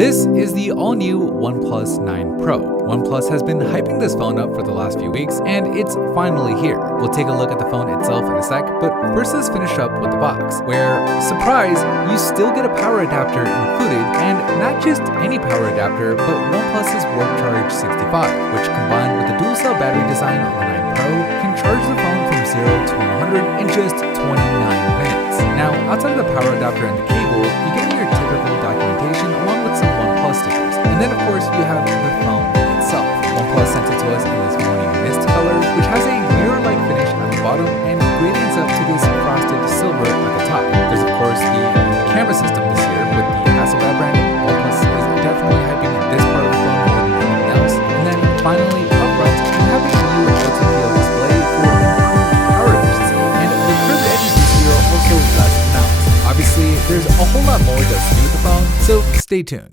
This is the all-new OnePlus 9 Pro. OnePlus has been hyping this phone up for the last few weeks, and it's finally here. We'll take a look at the phone itself in a sec, but first let's finish up with the box, where, surprise, you still get a power adapter included, and not just any power adapter, but OnePlus's Warp Charge 65, which combined with the dual-cell battery design on the 9 Pro, can charge the phone from 0 to 100 in just 29 minutes. Now, outside of the power adapter and the cable, you get your typical documentation along with some OnePlus stickers. And then, of course, you have the phone itself. OnePlus sent it to us in this morning mist color, which has a mirror-like finish at the bottom and gradients up to this frosted silver at the top. There's, of course, the camera system this year with the Hasselblad branding. OnePlus is definitely hyping this part of the phone more than anything else. And then, finally, up front, you have a new LTPO display for improved power efficiency. And the curved edges this year are also less pronounced. Obviously, there's a whole lot more to see with the phone, so stay tuned.